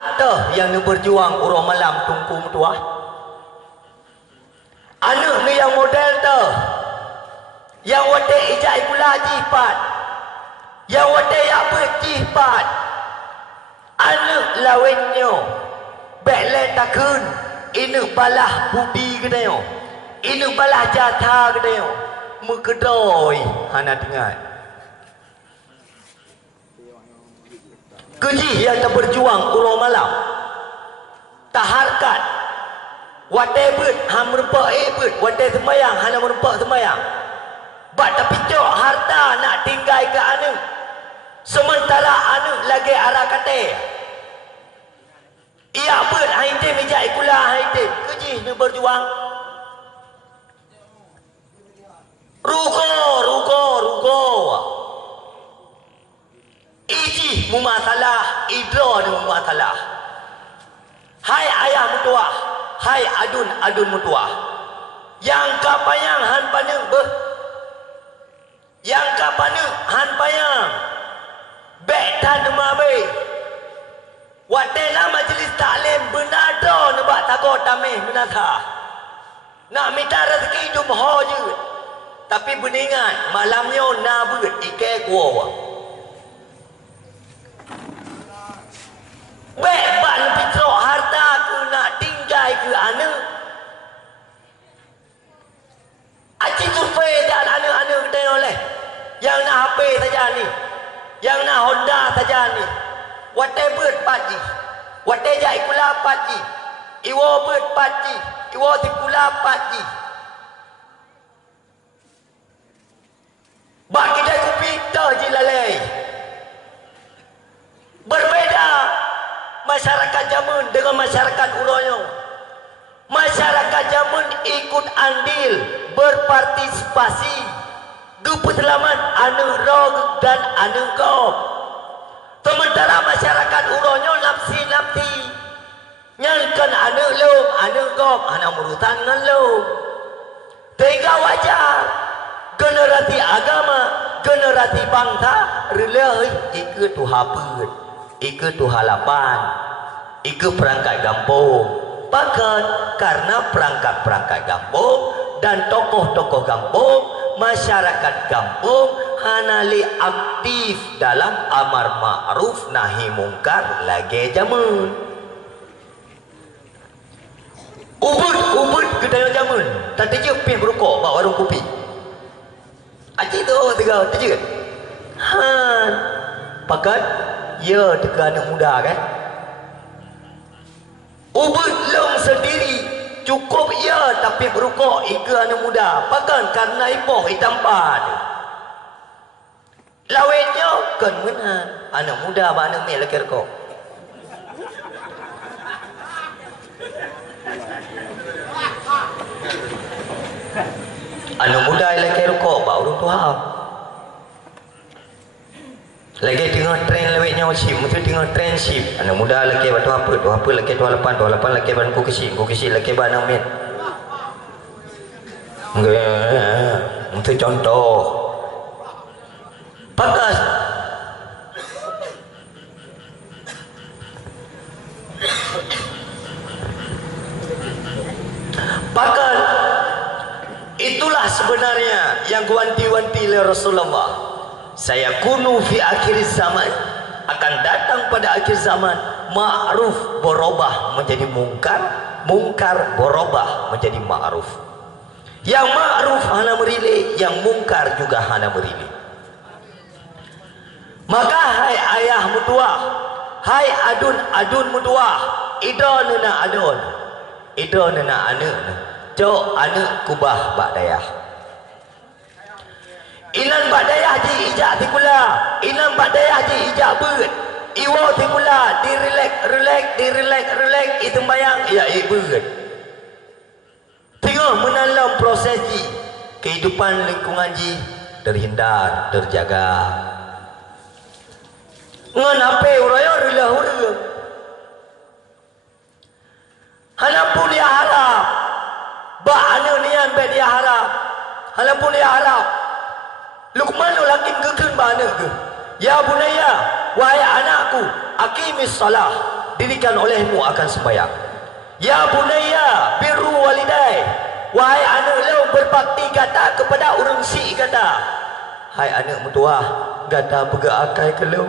Tah yang nu berjuang urang malam tungku mutuah. Anak ni yang model tah. Yang wate ijai pula jipat. Yang wate yak berjipat. Anak lawennya. Bekle takun. Ini balah budi kedaya. Ini balah jatah kedaya. Mukedoi hana dengar. Keji yang tak berjuang urang malam. Tak harkat. Wate bet ham merempak bet. Wate semayang hana merempak semayang. Bak tapi cok harta nak tinggal ke anu. Sementara anu lagi arah kata. Ia bet haitim ijak ikulah haitim. Keji ni berjuang. Rugo. Iji mu masalah, idro ni mu masalah. Hai ayah mutuah, hai adun mutuah. Yang kapayang han paneng beh. Yang kapaneng han payang. Bek tan mabe. Watela majlis taklim benado nebak takut tamih menata. Nak minta rezeki hidup ho je. Tapi beningan malamnya nabut ike kuah. Baik bak lebih teruk harta ke nak tinggal ke anak. Aci survei dan anak-anak kita oleh. Yang nak HP saja ni. Yang nak Honda saja ni. Whatever paji. Whatever jai kula paji. Iwo bird paji. Iwo tikula paji. Bak kita kopi dah je lalai. Berbeza masyarakat zaman dengan masyarakat uroyo. Masyarakat zaman ikut andil, berpartisipasi, gepetelaman anu rog dan anu gop. Sementara masyarakat uroyo nafsi nyangkan anu lom, anu gop, anak urutan dengan lom. Tega wajar generasi agama, generasi bangsa relai ikut tuhapeut. Ike tu halapan, ike perangkat kampung. Bahkan karena perangkat-perangkat kampung dan tokoh-tokoh kampung, masyarakat kampung hanali aktif dalam amar ma'ruf nahi mungkar lagi zaman. Ubud kedai zaman. Tadi je pergi berukok bawa warung kopi. Aji tu tiga je. Han pakat ya teka anak muda kan. Ubud long sendiri cukup ya tapi berukok ika anak muda. Bahkan karena ipoh hitampan. Lawetnya kan menan anak muda ba anak mel laki rokok. Anak muda laki rokok ba urang tua. Lagi tengah tren lewetnya ship, mesti tengah tren ship. Anak muda lagi batu apa lagi 28 lagi ban ku kesi lagi ban amin. Enggak, mesti contoh. Pakas. Pakas. Itulah sebenarnya yang wanti-wanti oleh Rasulullah. Saya kunu fi akhir zaman, akan datang pada akhir zaman ma'ruf berubah menjadi mungkar, mungkar berubah menjadi ma'ruf. Yang ma'ruf hana merilih, yang mungkar juga hana merilih. Maka hai ayah mutuah, hai adun mutuah, idonena anak, cok anak kubah bak dayah. Inan badayah ji ijak tikula, inan badayah ji ijak beut. Iwo tikula direlek itu bayang ya beut. Tengok menalam proses ji kehidupan lingkungan ji terhindar, terjaga. Ngan apa uraya rilah urang. Hanapun dia harap, ba anu nian be dia harap. Hanapun dia harap. Luqman lakin gekeun ba aneuk ge. Ya bunayya, wahai anakku, aqimis shalah. dirikan olehmu akan sembahyang. Ya bunayya birru walidai, wahai anak lu berbakti kata kepada orang si kata. Hai anak mertua, gata bergeakai ke lu,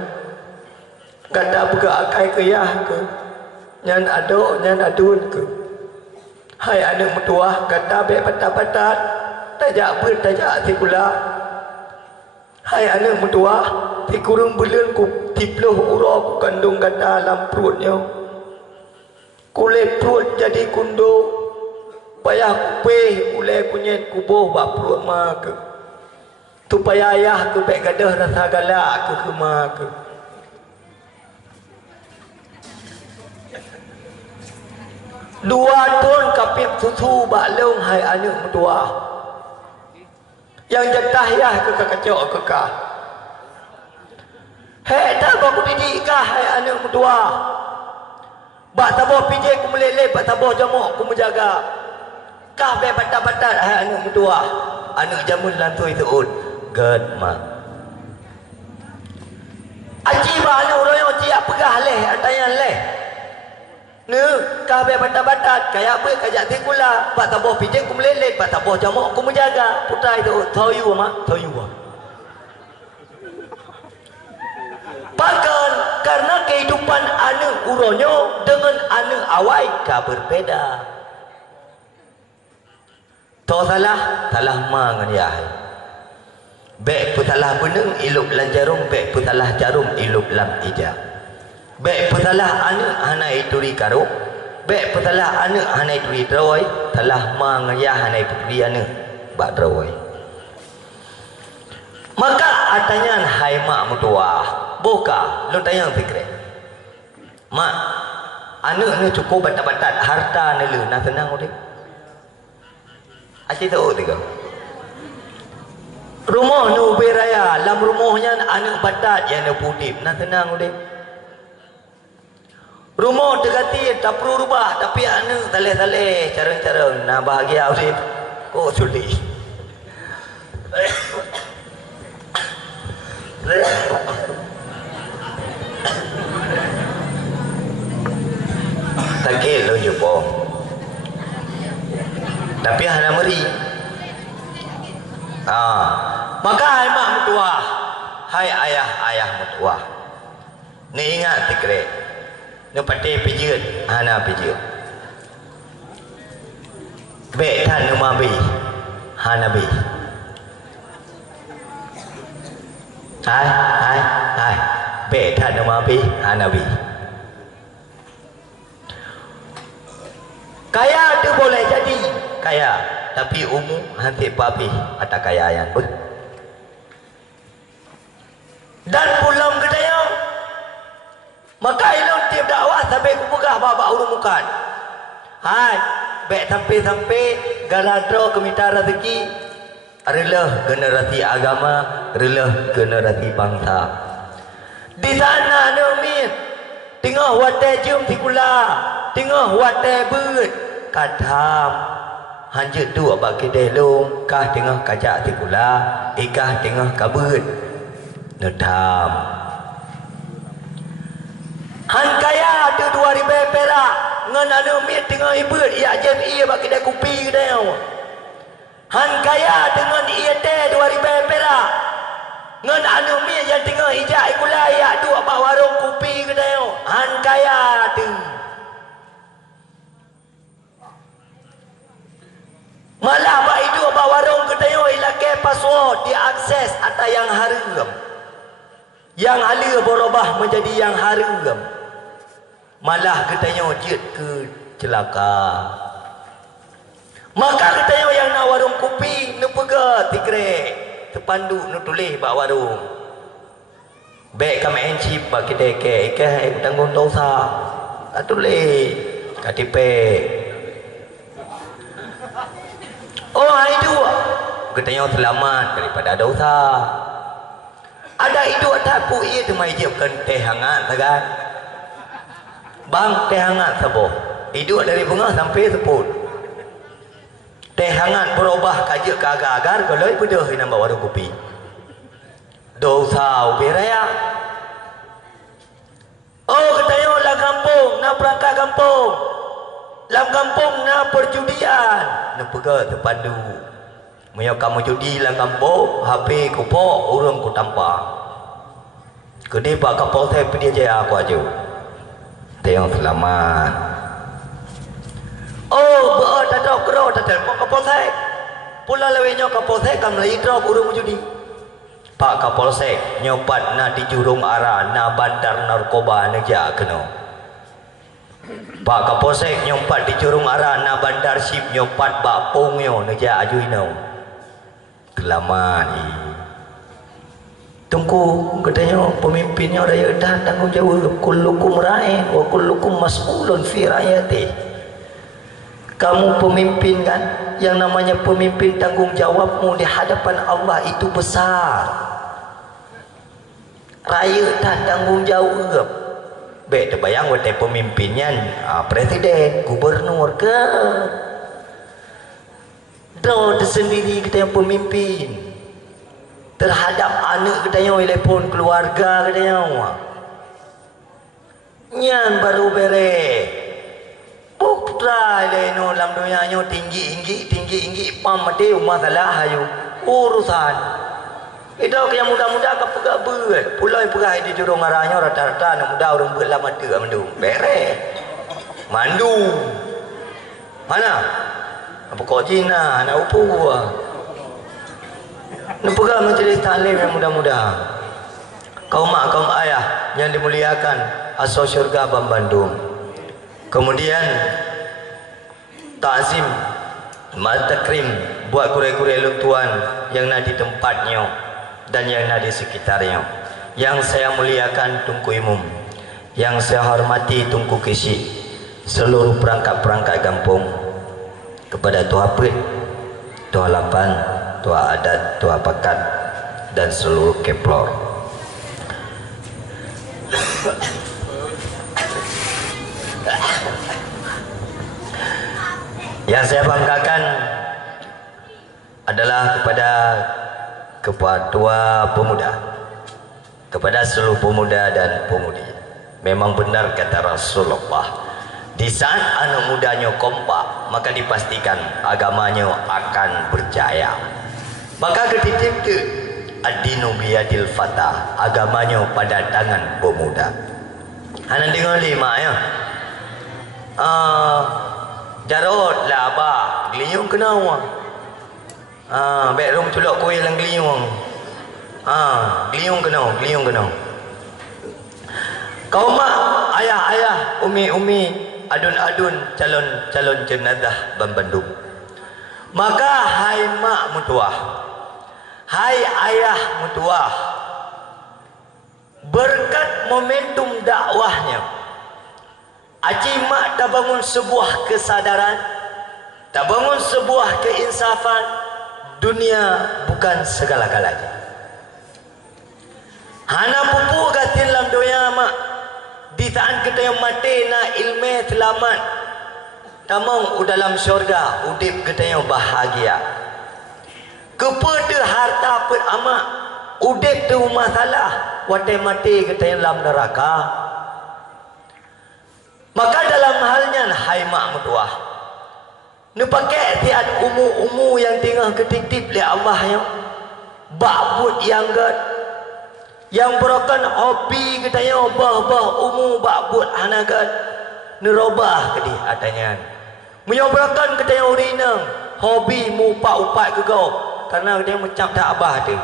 gata bergeakai ke yah ke, nyan ado nyan adun ke. Hai anak mertua, gata be patat-patat, tajak ber tajak tikula. Hai anak mertua, ti kurung bulan ku tiploh urah ku kandung gata dalam perutnya. Kulit perut jadi kundo, payah kupeh ulai kunyit kubuh bak perut mak ke. Tu payah ayah ke bek gadah rasa galak ke mak ke. Dua ton kapit susu bak leung hai anak mertua. Yang jatah yah ke kacau ke kah. Hei tak aku didik kah hai anak mertua. Bak tabah pijai ku meleleh, bak tabah jamuk ku menjaga. Kah be batat-batat hai anak mertua. Anak jamun lantui tuun. Ged mak. Aji bah anak royong ciak pegah leh atayan leh. Ne, kah be batat-batat kaya apa kajak tikula. Bak tabah pijai ku meleleh, bak tabah jamuk ku menjaga. Putai tuun, tahu you mak, tahu you. Bahkan karena kehidupan anak uronyo dengan anak awai ka berbeda. Toh salah mangan yahai. Bek putalah beneng ilup lan jarum, bek putalah jarum ilup lam ija. Bek putalah anak hanai turi karuk, bek putalah anak hanai turi drawai, talah mangan yah hanai turi anak bak drawai. Maka atanyan hai mak mertua, boka lu tayang fikir. Mak, anak ni cukup batat-batat, harta ni lu nak tenang udik. Asyik tahu tiga. Rumah nu beraya, lam rumahnya anak batat yang nak putih, nak tenang udik. Rumah dekati tak perlu rubah, tapi anak taleh-taleh, cara-cara nak bahagia udik. Kau sulit. Takil lo jumpa. Tapi hana meri. Maka hai mak mertua, hai ayah mertua. Ni ingat tikre. Ni pati pijut, hana pijut. Bek tan numabi, hana bi. Hai be tan mabi hanabi. Kaya tu boleh jadi kaya, tapi umum hanti papi atau kaya yang ber. Dan pulang kedaya, maka ilmu tiap dakwah sampai kubugah bapa urumukan. Hai be sampai galadro kemita rezeki. Adalah generasi agama, adalah generasi bangsa. Di sana namin, tengah watai jum tikula, tengah watai ber, kadam, hanjut tu abak kedai long, kah tengah kajak tikula, ikah tengah kabut, nedam. Han kaya tu 2,000 perak, ngan namin tengah ibut, ia jem ia abak kedai kopi kedai awak. Han kaya dengan ia teh 2,000 perak. Ngan anu mi yang tengah ijak ikula ya dua bak warung kopi kedai. Han kaya tu. Malah bak itu bak warung kedai ialah ke password diakses atau yang haram. Yang halal berubah menjadi yang haram. Malah kedai jid ke celaka. Maka kita yang nak warung kopi nu pega tikrek terpandu nu tulis bak warung bek kami encip bak kedai ke tanggung dosa tak tulis KTP. Oh itu kita yang selamat daripada dosa. Ada hidup tak ia tu mai jepkan teh hangat kan bang, teh hangat sabo hidup dari bunga sampai sepuluh. Teh hangat berubah kajak ke agar-agar kalau ibu nama warung kopi. Dosa ubi raya. Oh katanya kampung na perangkat kampung lam kampung na perjudian na pega terpandu Maya kamu judi lang kampung, HP ku po, urang ku tampang. Kedi pak kapal saya pergi aja aku aja. Tengok selamat. Oh, buat ada kero, ada kapal saya. Pula lewenya kapal saya kam lagi drop urang judi. Pak kapal saya nyopat na di jurung arah na bandar narkoba neja keno. Pak kapal saya nyopat di jurung arah na bandar ship nyopat bak pongyo neja ajuinau. Kelamaan tunggu katanya pemimpinnya raya dah tanggung jawab kullukum ra'in wa kullukum mas'ulun fi ra'yati. Kamu pemimpin kan, yang namanya pemimpin tanggung jawabmu di hadapan Allah itu besar. Raya dah tanggung jawab. Baik terbayang waktu pemimpinnya presiden, gubernur ke Dah tersendiri kita yang pemimpin terhadap anak kita yang telefon keluarga kita yang nyan baru bere putra leno dalam dunia nyo tinggi pam mati masalah ayu urusan itu yang muda-muda ke pegak berat pulai perai di jurung arahnya rata-rata anak muda orang berat lama tu mandu bere mandu mana apa kau Cina, anak upu nak pegang majlis taklim yang mudah-mudah. Kaum mak, kaum ayah yang dimuliakan asal syurga Abang Bandung. Kemudian takzim takrim buat kurai-kurai luntuan yang ada di tempatnya dan yang ada di sekitarnya. Yang saya muliakan Tunku Imum, yang saya hormati Tunku Kisi, seluruh perangkat-perangkat kampung, kepada Tua Prit, Tua Lapan, Tua Adat, Tua Pakat, dan seluruh Keplor. Yang saya banggakan adalah kepada Ketua Pemuda, kepada seluruh pemuda dan pemudi. Memang benar kata Rasulullah, di saat anak mudanya kompak, maka dipastikan agamanya akan berjaya. Maka ketika itu ad-dinu biyadil fata, agamanya pada tangan pemuda. Anak dengar lima ya. Jarod lah apa? Geliung kena wang. Bedroom culok kuih lang geliung. Geliung kena. Kau mak, ayah, umi, adun-adun calon jenazah Bandung. Maka hai mak mutuah, hai ayah mutuah, berkat momentum dakwahnya, aci mak tak bangun sebuah kesadaran, tak bangun sebuah keinsafan. Dunia bukan segala-galanya. Hana pupu katin dalam dunia mak. Di saat kita yang mati na ilmu selamat tamang dalam syurga udip kita yang bahagia kepada harta per amak udip tu masalah watai mati kita yang dalam neraka. Maka dalam halnya hai mak mutuah ni pakai tiad umu yang tinggal ketitip oleh Allah yang bakbut yang gad yang berokan hobi kita yang bah umum bakbut hanagat nerobah kedi adanya menyobrakan kita yang urinang hobi mupak-upak ke kau karena dia macam tak abah tu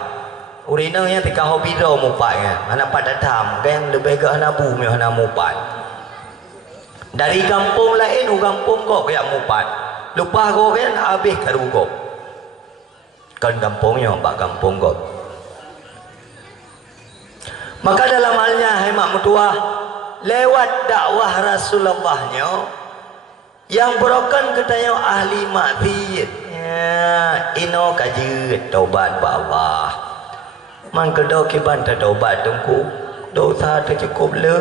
urinang yang tika hobi dah mupaknya anak pada tam kan lebih ke anabu meh anak mupak dari kampung lain kampung kau kayak mupak lupa kau kan habis karu kau kan kampungnya bak kampung kau. Maka dalam halnya hai mak mutuah lewat dakwah Rasulullahnya yang berokan katanya ahli maksiat ya ino kaji taubat ba Allah man kedo kiban taubat tungku dosa tercukup le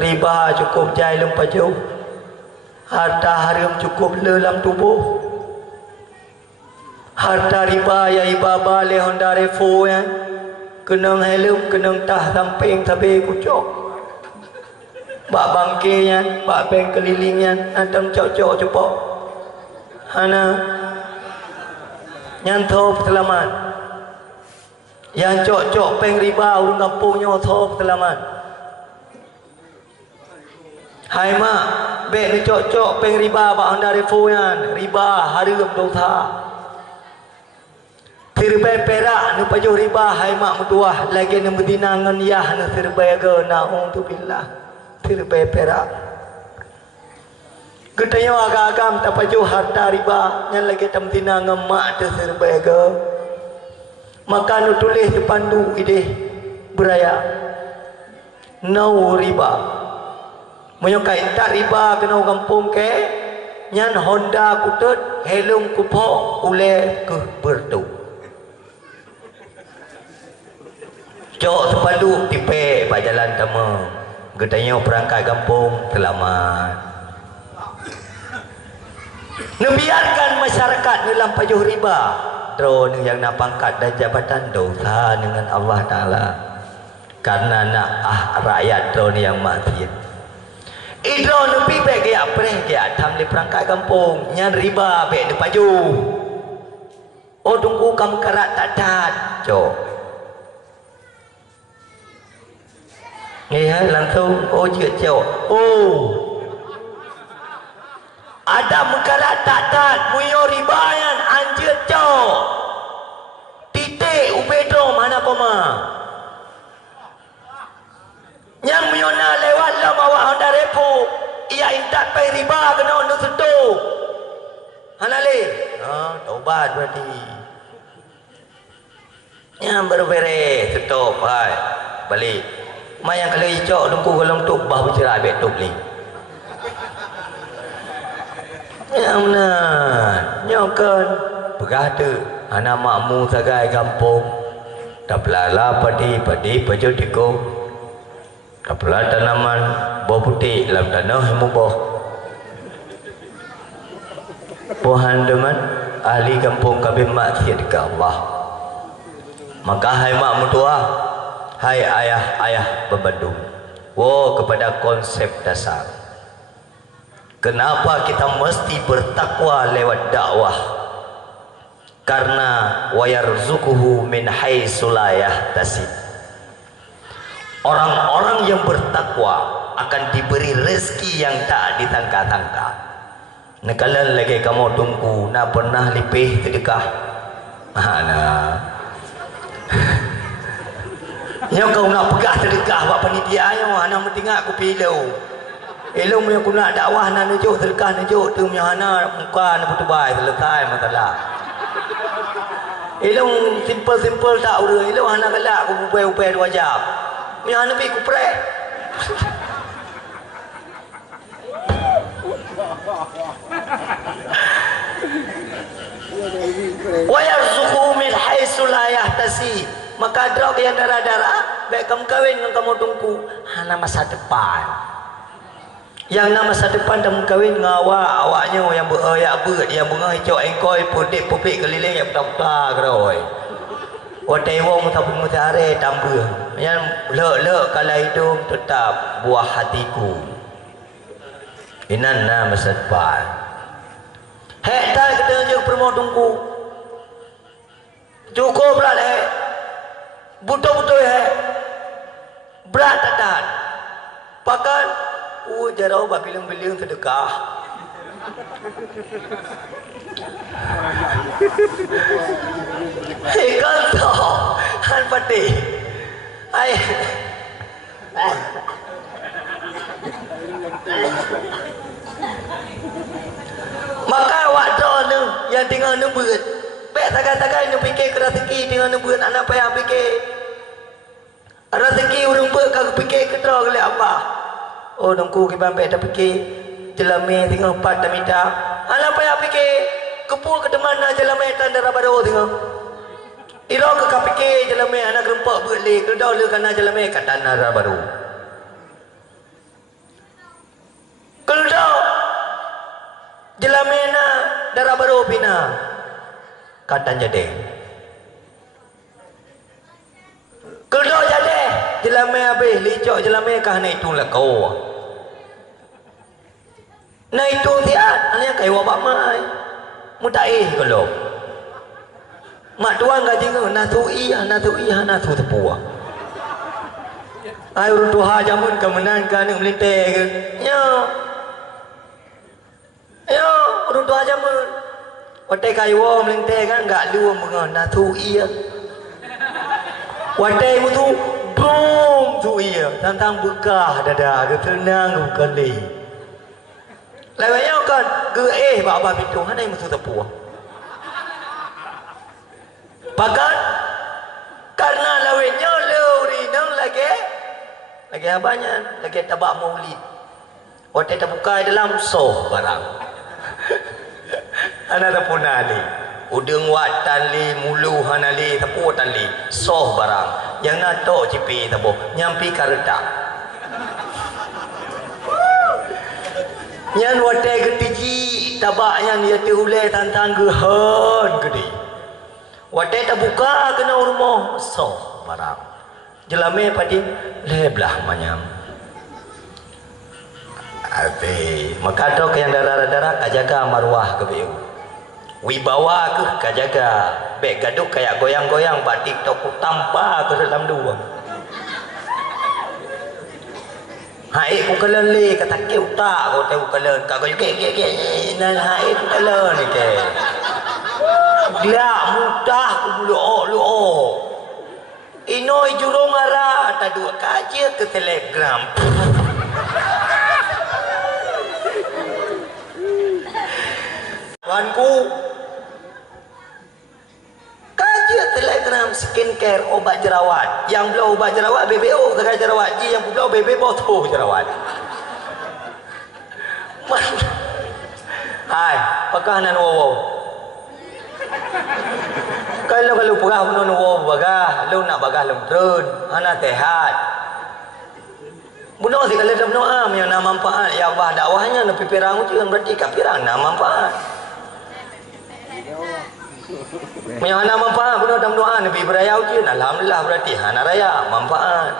riba cukup jai lem paju harta haram cukup le dalam tubuh harta riba ya ibaba le Honda Revo ya kenang helm kenang tah samping tabe kucok bak bangkaian, bak bank kelilingan, adang cocok cepok. Hana nyantop selamat. Yang cocok peng riba urang kampungnya thop selamat. Hai mak, bek ni cocok peng riba bak anda refoyan, riba harum dosa. Sirbai perak nu pajuh riba hai mak mutuah lagi nu bedina ngan yah nu sirbai ge naudzubillah. Sirbai perak. Gedayo agak-agam tak pajuh harta riba yang lagi tamtina ngemak tu sirbai ge. Maka nu tulis depan tu ide beraya. No riba. Menyokai tak riba kena kampung ke nyan Honda kutut helung kupo ule ke bertu. Cok sepalu tipe pak jalan tama. Gedanya perangkat kampung selamat. Membiarkan masyarakat dalam pajuh riba. Drone yang nak pangkat dan jabatan dosa dengan Allah Ta'ala. Karena nak rakyat drone yang maksiat. Drone lebih baik ke apa ke atam di perangkat kampung. Yang riba baik di pajuh. Oh tunggu kamu kerat tak. Cok. Nghe langsung oh cik oh ada mekarat tak muyo ribayan anjir cok titik ubedo mana koma yang muyona lewat lah bawa Honda Repo ia intak pay riba kena untuk setu hanale tobat berarti yang berbere stop hai balik mayang kalau icok dengku kalau tuk bah bercerai bet tuk li yang benar nyokan berkata anak makmu sagai kampung tak pelala padi pajo tiko tak pelala tanaman bawah putih dalam tanah yang mubah Tuhan deman ahli kampung kabin maksiat ke Allah maka hai makmu tua hai ayah pembandung. Wow kepada konsep dasar. Kenapa kita mesti bertakwa lewat dakwah? Karena wayarzuquhu min haitsu la yahtasib. Orang-orang yang bertakwa akan diberi rezeki yang tak disangka-sangka. Nekalan lagi kamu tunggu nak pernah lipih sedekah. Yang kau nak pegah sedekah buat panitia yang anak mentinggal aku pilau. Elok punya aku nak dakwah nak nujuk sedekah nujuk tu punya anak muka nak bertubai selesai masalah. Elok simple tak udah. Elok anak gelak aku upai 2 jam. Punya anak pergi kuprek. Wa yarzuqhu min haitsu la yahtasib. Maka drog yang darah-darah baik kamu kawin dengan kamu tunggu hana masa depan yang nama masa depan kamu kawin dengan awaknya yang berayak ber yang bunga hijau engkoi pudik pupik keliling yang putar-putar keroi wadai wong mutabung mutare tambah yang lek kalau hidung tetap buah hatiku inan nama masa depan tak kita je permo tunggu cukup lah butuh-butuh berat tak pakan jarau bak bilang-bilang sedekah kan toh han pati maka waktu ni yang tinggal ni berat baik tagai-tagai ni fikir ke rezeki tinggal ni berat anak payah fikir rezeki urang ber kau fikir ke terang oleh apa oh dongku kiban baik dah fikir jelame tinggal 4 tamita anak payah fikir kepul ke mana jelame tanda rabado tinggal iro ke kau fikir jelame anak rempak berle kedau le kana jelame katana rabado kedau jelame na darabado bina katan jadi kedua jadi jelame habis licok jelame kah naik tu lah kau Nah itu tiat, ane kai wa ba mai. Mutai kalau. Mak tuan gaji ngeu na tu tepua. Ai urun tuha jamun kemenan kan melinte ke. Yo, urun tuha jamun. Watai kai wa melinte kan enggak lu mengon na tu Watai mutu boom tu tantang bekah dada ke tenang kali. Lawanya kan ge ba pintu hanai mutu tepua. Pakat karena lawenya lori nang lagi abanya lagi tabak maulid. Watai terbuka dalam soh barang. Ana punali. Udeng watan li mulu hanali tepu tali soh barang yang nato cipi tepu nyampi kareta nyan watai ketiji tabak yang dia tehule tantang gehan gede watai terbuka kena rumah soh barang jelame padi leblah manyam ate maka to yang darah-darah kajaga marwah kebeu wibawa ke kajaga bek gaduk kayak goyang-goyang batik toku tanpa ke dalam dua hai ku kalen le kata ke utak ko te kalen ka ko ke nan hai ku kalen ni ke dia mudah ku lu inoi jurong ara ta dua kaje ke telegram wanku kaji telegram skincare obat jerawat yang belau obat jerawat BBO tekan jerawat ji yang belau BB botol jerawat hai pakah nan wow kalau pegah nun wow bagah lu nak bagah lum trun ana tehat bunuh si kalau dalam doa yang nak manfaat ya Allah dakwahnya nabi pirang tu yang berarti kapirang nak manfaat Menyana manfaat benar dalam doa Nabi beraya ujian alhamdulillah berarti hana raya manfaat.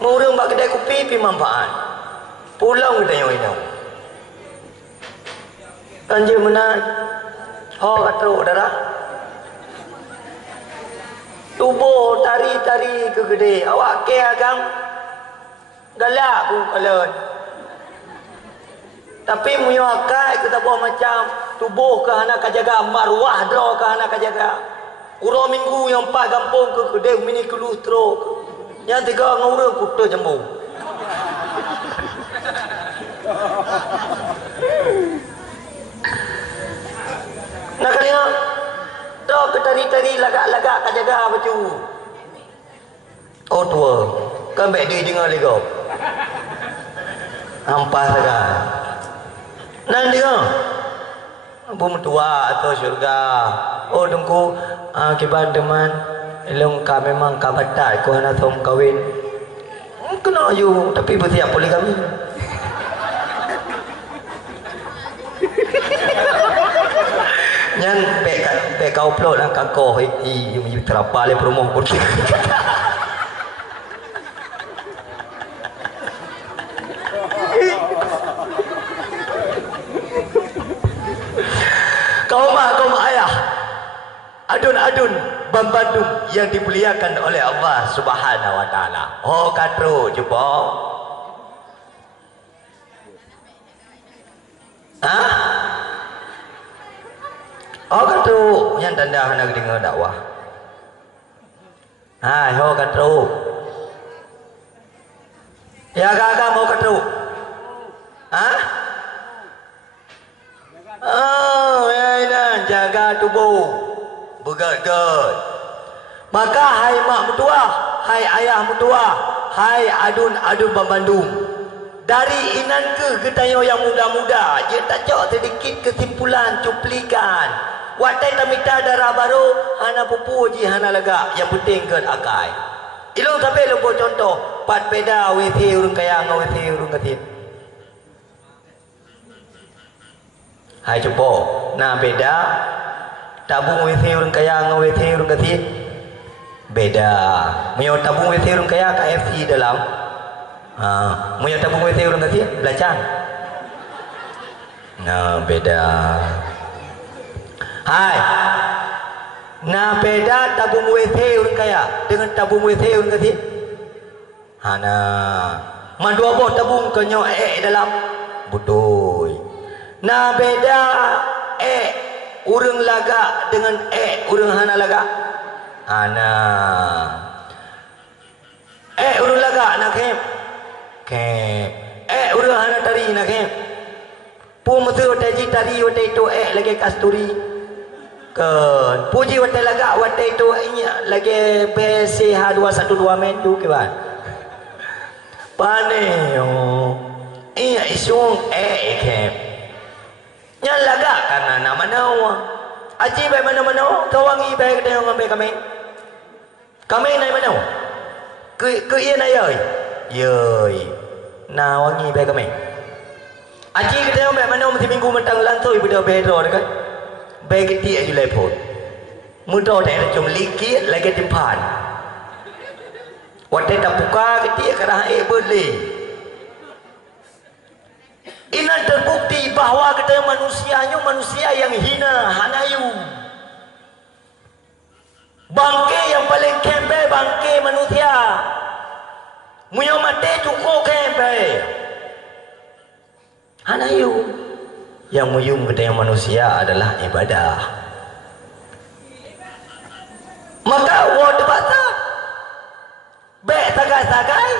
Murung bak kedai kopi pi manfaat. Pulang kita yang ini. Kanjil menang. Ho katru darah. Tubuh tari-tari ke gede. Awak ke agang galak pun kalen. Tapi muyakai kita buat macam tubuh ke anak kajaga marwah draw ke anak kajaga uro minggu yang 4 gampung ke kedai mini ke lustro yang 3 ngurang kuta jambu nak kena draw ke tari-tari lagak-lagak kajaga bacu oh tua kan baik dia dengar lagi ampas lagi nan dia bum tua atau syurga oh dengku kiban teman elong ka memang ka batat ko hana thom kawin kena you tapi bersiap poligami nyan pe kau upload ang kako i terapa le promo pun kaum ayah adun-adun bambandung yang dimuliakan oleh Allah Subhanahu wa taala. Oh katro coba. Hah? Oh katro yang tanda hana dengar dakwah. Ho katro. Ya gaga mau katro. Hah? Oh, ya jaga tubuh begat-gat. Maka hai mak mertua, hai ayah mertua, hai adun-adun bambandung. Dari inan ke getayo yang muda-muda, dia tak cok sedikit kesimpulan cuplikan. Watai tamita darah baru, hana pupu ji hana lega, yang penting ke akai. Ilung sampai lu contoh, pat peda WC urung kaya ngau WC urung katin. Hai coba, nah beda tabung WC orang kaya dengan WC orang kecil beda. Punya tabung WC orang kaya KFC dalam, punya tabung WC orang kecil belacan. Nah beda. Hai. Nah beda tabung WC orang kaya dengan tabung WC orang kecil. Hana. Mandua boh tabung kenyo dalam betul. Nah beda urang laga dengan urang hana laga. Hana. Urang laga nak kep. Urang hana tari nak kep. Pu mesti otaji tari otai itu lagi kasturi. Kan puji otai laga otai itu inya lagi BCH 212 mendu ke ban. Pane yo. Iya isung kep. Nya laga karena nama nawa. Aji bay mana-mana kawangi bay kita ngambil kami. Kami nai mana? Ke iya na yoi. Yoi. Na wangi bay kami. Aji kita ngambil mana mesti minggu mentang lantoi beda bedro dekat. Bay keti aja lepot. Mudah dah cuma likit lagi timpan. Waktu tak buka keti kerana boleh. Ini terbukti bahawa kita manusia yang hina, hanayu. Bangke yang paling kembe bangke manusia. Muyo mate cukup kembe. Hanayu. Yang muyum kita yang manusia adalah ibadah. Maka wad bata. Baik tagai-tagai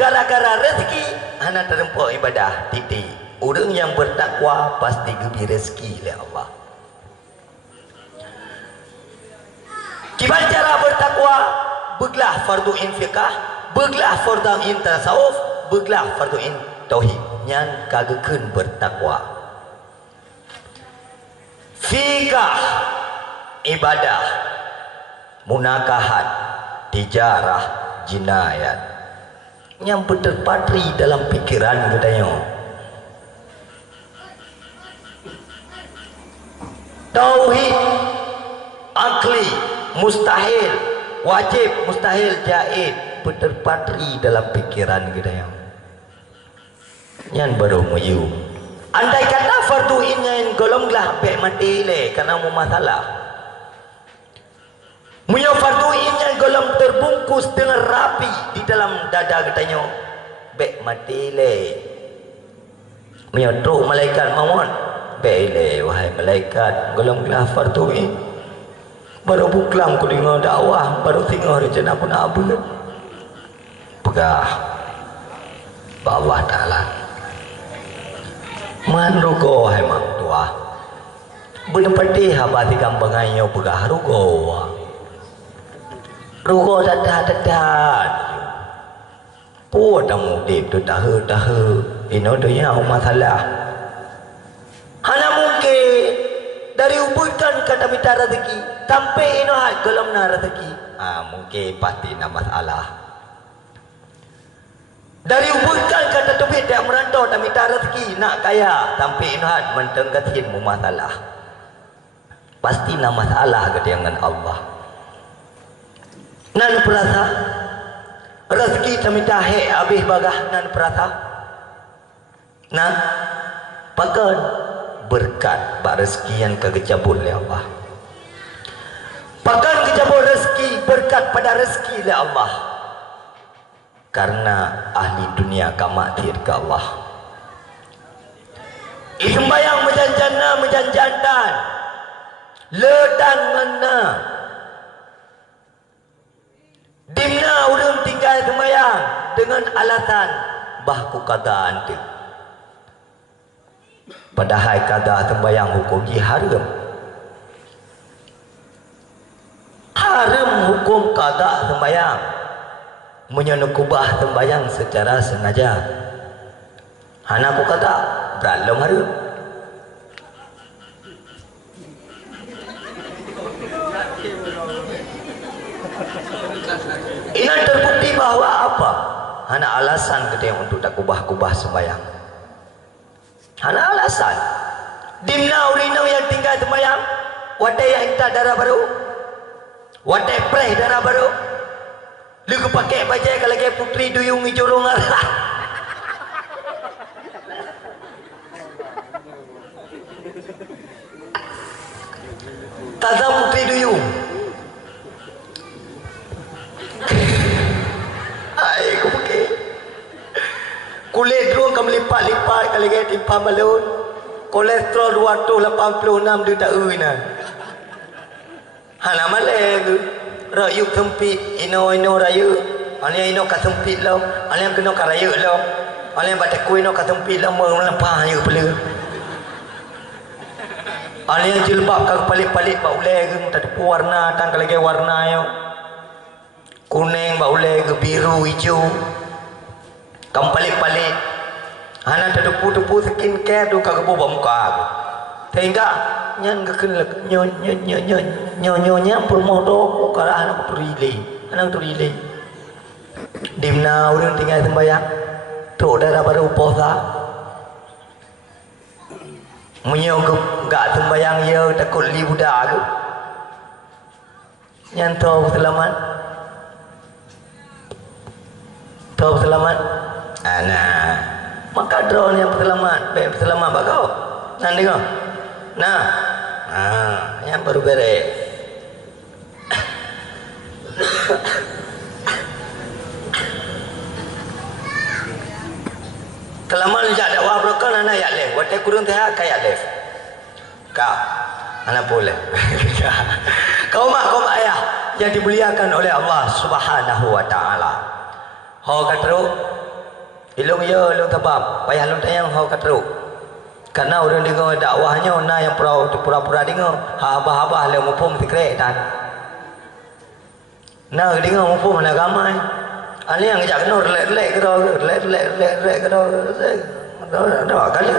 gara-gara rezeki hana terempuh ibadah titik. Orang yang bertakwa pasti diberi rezeki oleh Allah. Gimana cara bertakwa? Beglah fardu in fiqah, beglah fardu in tasawuf, beglah fardu in tauhid. Nyan kagekeun bertakwa. Fiqah ibadah, munakahat, tijarah, jinayat. Yang berterpatri dalam pikiran kita. Tauhid akli mustahil wajib mustahil jaiz berterpatri dalam pikiran kita yang baru muyu. Andai kata fardu in yang golonglah baik mati le karena mu masalah. Muyo fardu in yang golong terbungkus dengan rapi di dalam dada kita baik mati le. Muyo truk malaikat mawon. Baiklah wahai malaikat golonglah fardu in. Baru buklam ku dengar dakwah, baru tengok rencana aku nak apa. Pegah Allah Ta'ala. Man rugo wahai mak tua. Belum pedih habati kambangannya pegah rugo. Rugo dadah. Puat amu dip tu tahu. Ino doya masalah. Hana mungkin dari ubutan kata bita rezeki sampai inohat gelam na rezeki. Mungkin pasti na masalah. Dari ubutan kata tubit yang merantau dan bita rezeki nak kaya sampai inohat mentenggatin mu masalah. Pasti na masalah dengan Allah. Nan perasa rezeki tamita habis bagah nan perasa. Nah, pakan berkat bak rezeki yang kegejabul oleh Allah. Pakan kejabul rezeki berkat pada rezeki oleh Allah. Karena ahli dunia kamatir ke Allah. Sembayang menjantan. Ledan ngena. Dimna urang tinggal sembayang dengan alasan bahku kata antik. Padahal kada sembayang hukum haram. Haram hukum kada sembayang. Menyenukubah sembayang secara sengaja. Hana aku kata beralom haram. Ini terbukti bahwa apa? Hana alasan kita untuk tak kubah-kubah sembayang. Hana alasan. Dimna urinau yang tinggal sembayang. Wadai yang inta darah baru. Wadai preh darah baru. Lu pakai bajai kalau kayak putri duyung ijurung arah. Tazam putri duyung. Ai ku pakai. Kulit dua kamu lipat-lipat kali gaya timpa balon. Kolesterol 286 dia tak uina. Hana malai rayuk sempit ino raya. Ani ino ka sempit lau. Ani kena ka raya lau. Ani batak kuih ino ka sempit lau melampah ayo pula. Ani jilbab ka palit-palit ba ulai ke tak ada warna tang lagi warna yo. Kuning ba ulai ke biru hijau. Kam palit-palit. Hana tak ada putu skin care tu ka kebu muka. Sehingga nyan ke kena nyo promo do ko ka anak tu relay. Anak tu relay. Dimna orang tinggal sembahyang. Tu dah baru puasa. Menyogok gak sembahyang ya takut li budak ke yang tahu selamat nah maka drone yang selamat baik selamat bagau nanti kau nah yang baru beres kelamaan jak dakwah berkah anak ya leh buat kurang teh kayak leh kau anak boleh kau mak ayah yang dimuliakan oleh Allah Subhanahu wa taala ho katru ilung ya ilung tabab payah lung tayang ho katru karena orang dengar dakwahnya ona yang pura-pura dengar habah-habah le mupum tikre dan nah dengar mupum nak ramai ani yang jak kena relek ke dah dah kali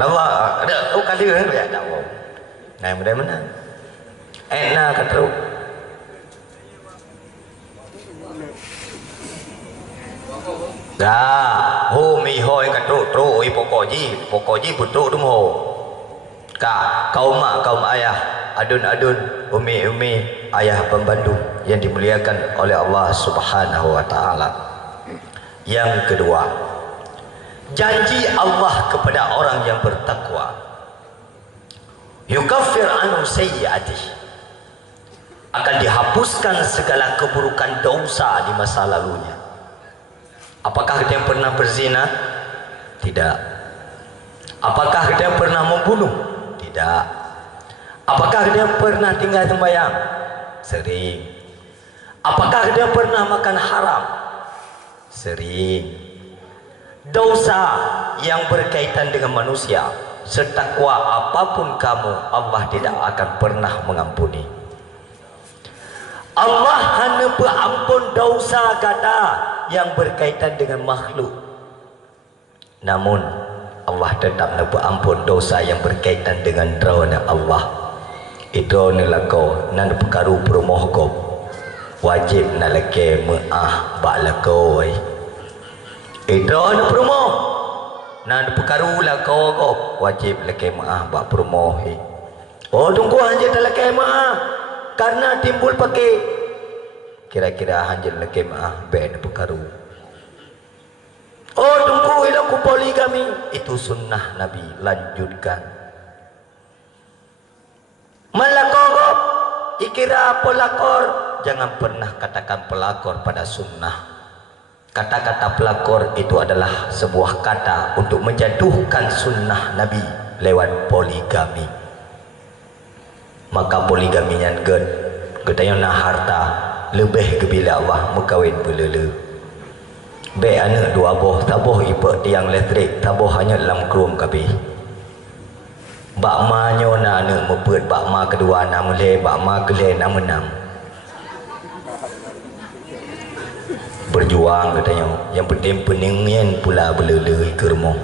lawa ada kali ya dak wow nah mana enak katru dah ho mi hoi katru tru pokoji putu dum ho ka kaum ayah adun umi ayah pembantu yang dimuliakan oleh Allah Subhanahu wa taala. Yang kedua, janji Allah kepada orang yang bertakwa. Yukaffir anhu sayyi'atihi. Akan dihapuskan segala keburukan dosa di masa lalunya. Apakah dia pernah berzina? Tidak. Apakah dia pernah membunuh? Tidak. Apakah dia pernah tinggal sembahyang? Sering. Apakah dia pernah makan haram? Sering. Dosa yang berkaitan dengan manusia, setakwa apapun kamu, Allah tidak akan pernah mengampuni. Allah hanya berampun dosa kata yang berkaitan dengan makhluk. Namun Allah tetap nak berampun dosa yang berkaitan dengan drone Allah. Itu nilako nan perkara perumoh ko wajib nak leke maah bak lako itu nan perumoh nan perkara lako ko wajib leke maah bak perumoh oh tunggu hanya tak leke maah karena timbul pakai kira-kira hanya leke maah ben perkara oh tunggu ilaku poligami itu sunnah Nabi lanjutkan melakor ikira pelakor jangan pernah katakan pelakor pada sunnah. Kata-kata pelakor itu adalah sebuah kata untuk menjatuhkan sunnah Nabi lewat poligami. Maka poligaminya gedanya harta lebih kebila Allah mengkawin pelele be anak dua boh taboh ipa tiang listrik taboh hanya dalam kerum kabeh bakma nyona ne membuat bakma kedua nama le bakma kele nama enam berjuang katanya yang penting peningin pula belele ke rumah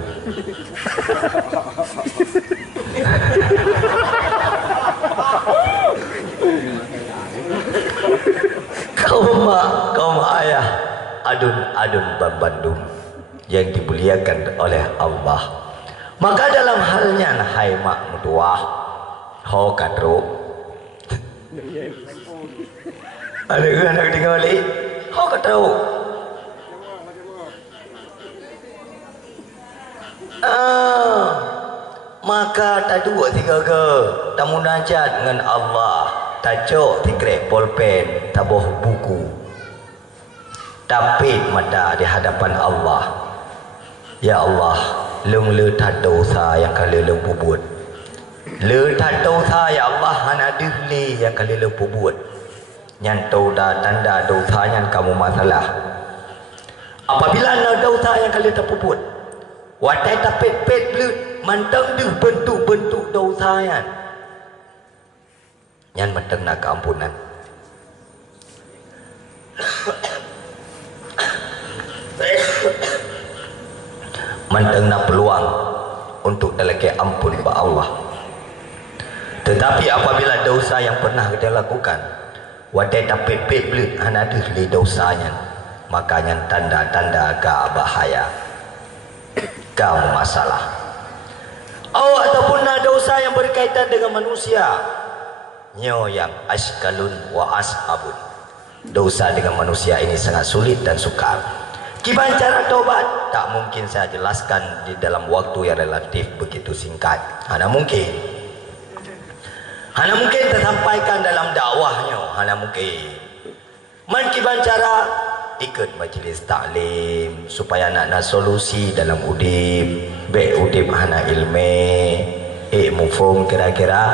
kaum ayah adun Bandung yang dimuliakan oleh Allah. Maka dalam halnya hai mak mutuah ho katro ada anak tinggal balik ho katro maka tak dua tiga ke tak munajat dengan Allah, tak cok tikrek polpen, tak boh buku, tapit mata di hadapan Allah. Ya Allah, lung le tak dosa yang kali le buat, le tak dosa ya Allah hana dihli yang kali le buat, nyantau dah tanda dosa yang kamu masalah. Apabila na dosa yang kali tak buat, watai tapit pet belut manteng dih bentuk-bentuk dosa yang manteng nak keampunan. Manteng nak peluang untuk dalake ampun ba Allah. Tetapi apabila dosa yang pernah kita lakukan wadai tapit pet belut hana dih li dosanya, makanya tanda-tanda ga bahaya, ga masalah. Ataupun dosa yang berkaitan dengan manusia, nyo yang askalun wa ashabun, dosa dengan manusia ini sangat sulit dan sukar. Gimana cara tobat? Tak mungkin saya jelaskan di dalam waktu yang relatif begitu singkat. Hana mungkin tersampaikan dalam dakwahnya, hana mungkin. Gimana cara? Ikut majlis taklim supaya nak solusi dalam udip, be udip hana ilme, mufum kira-kira,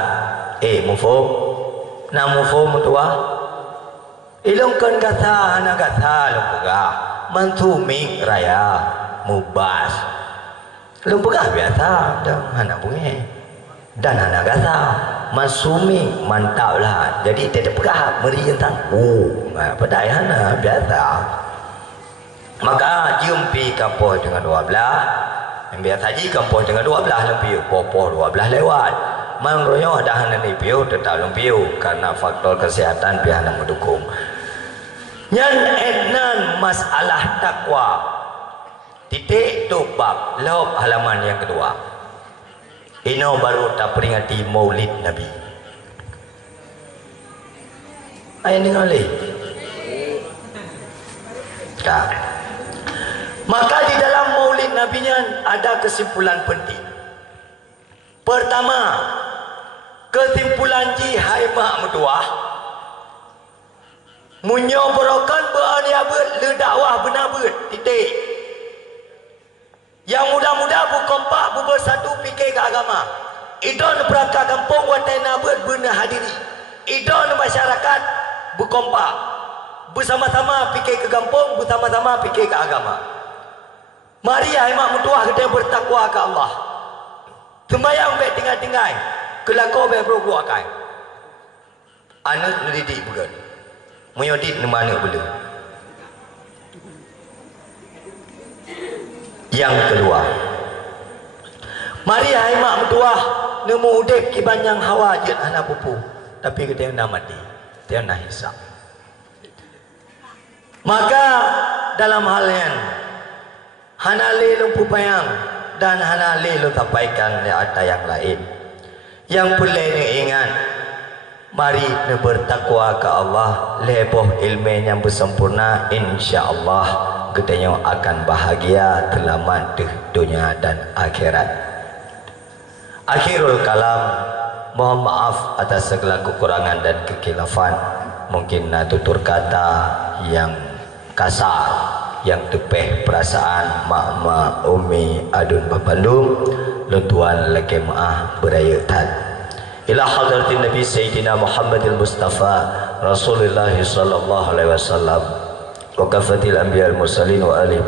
mufum, na mufum tua, ilongkan kata hana kata lumpugah, mantumik raya, mubas, lumpugah biasa, dah hana bunyi, dan hana kata, masumi mantap lah, jadi tidak pegah merintang, padahal hana biasa. Maka jumpi kampung dengan 12, biasa haji kampung dengan 12 lempiu, popoh 12 lewat. Mangroyo dah hana nipiu tetap lempiu karena faktor kesehatan pihak yang mendukung. Yang ednan masalah takwa. Titik tu bab lauk halaman yang kedua. Ino baru tak peringati Maulid Nabi. Ayat dengar leh. Tak. Maka di dalam Maulid Nabi-nya ada kesimpulan penting. Pertama, kesimpulan jihai mak metuah menyoborokan beania le dakwah benar titik. Yang muda-muda berkompak bersatu fikir ke agama. Idon perangkat kampung watai nabut benar hadiri. Idon masyarakat berkompak bersama-sama fikir ke kampung, bersama-sama fikir ke agama. Mari mak mutuah kita bertakwa ke Allah. Sembayang baik tinggal-tinggal, kelakau baik berbuakan. Anak mendidik bukan. Menyodit mana boleh. Yang kedua, mari mak mutuah nemu udip kiban yang hawa jet anak pupu, tapi kita nak mati, dia nak hisap. Maka dalam hal yang hana le lumpu payang dan hana le lu tapaikan le ada yang lain. Yang perlu ni ingat, mari ni bertakwa ke Allah, leboh ilmu yang bersempurna, insya-Allah kita akan bahagia selamat di dunia dan akhirat. Akhirul kalam, mohon maaf atas segala kekurangan dan kekhilafan. Mungkin tutur kata yang kasar, yang tepeh perasaan mak umi adun babandung luntuan leke maah beraya tad ila hadratin Nabi Sayyidina Muhammadil Mustafa Rasulullah sallallahu alaihi wasallam wa kafatil anbiya al mursalin wa alim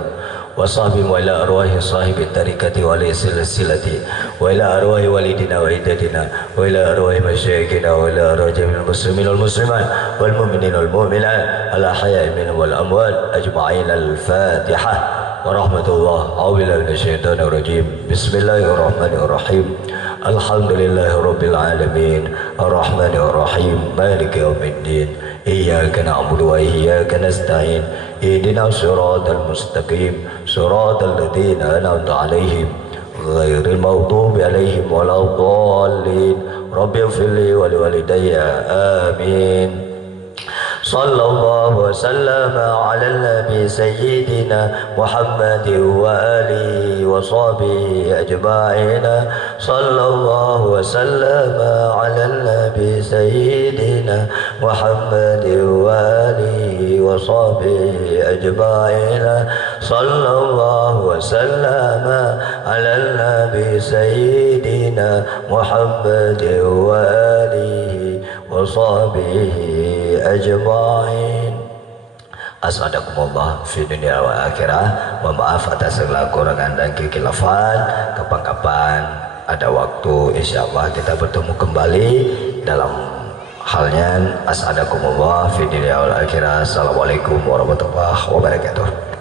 wa sahbihim wa ila arwahi sahibi tariqati wa li silsilati wa ila arwahi walidina wa idatina wa ila arwahi masyayikhina wa ila arwahi jamil muslimin wal muslimat wal mu'minin wal mu'minat ala haya'i minhum wal amwal ajma'in. Al-Fatihah wa rahmatullah a'udzu minasyaitonir rajim. Bismillahirrahmanirrahim. Alhamdulillahi rabbil alamin arrahmanir rahim maliki yaumiddin iyyaka na'budu wa iyyaka nasta'in ihdinas siratal mustaqim siratal ladzina an'amta 'alaihim ghairil maghdubi 'alaihim waladdallin rabbighfirli wa liwalidayya amin. sallallahu wasallam ala nabi sayyidina Muhammadin wa alihi wa sahbihi ajma'in sallallahu wasallam ala nabi sayyidina Muhammadin wa alihi wa sahbihi ajma'in sallallahu wasallam ala nabi sayyidina Muhammadin wa alihi wa sahbihi ajma'in. Asadakumullah fi dunia wa akhirah. Mohon maaf atas segala kurangan dan kekhilafan. Kapan-kapan ada waktu insyaallah kita bertemu kembali dalam halnya asadakumullah fi dunia wa akhirah. Assalamualaikum warahmatullahi wabarakatuh.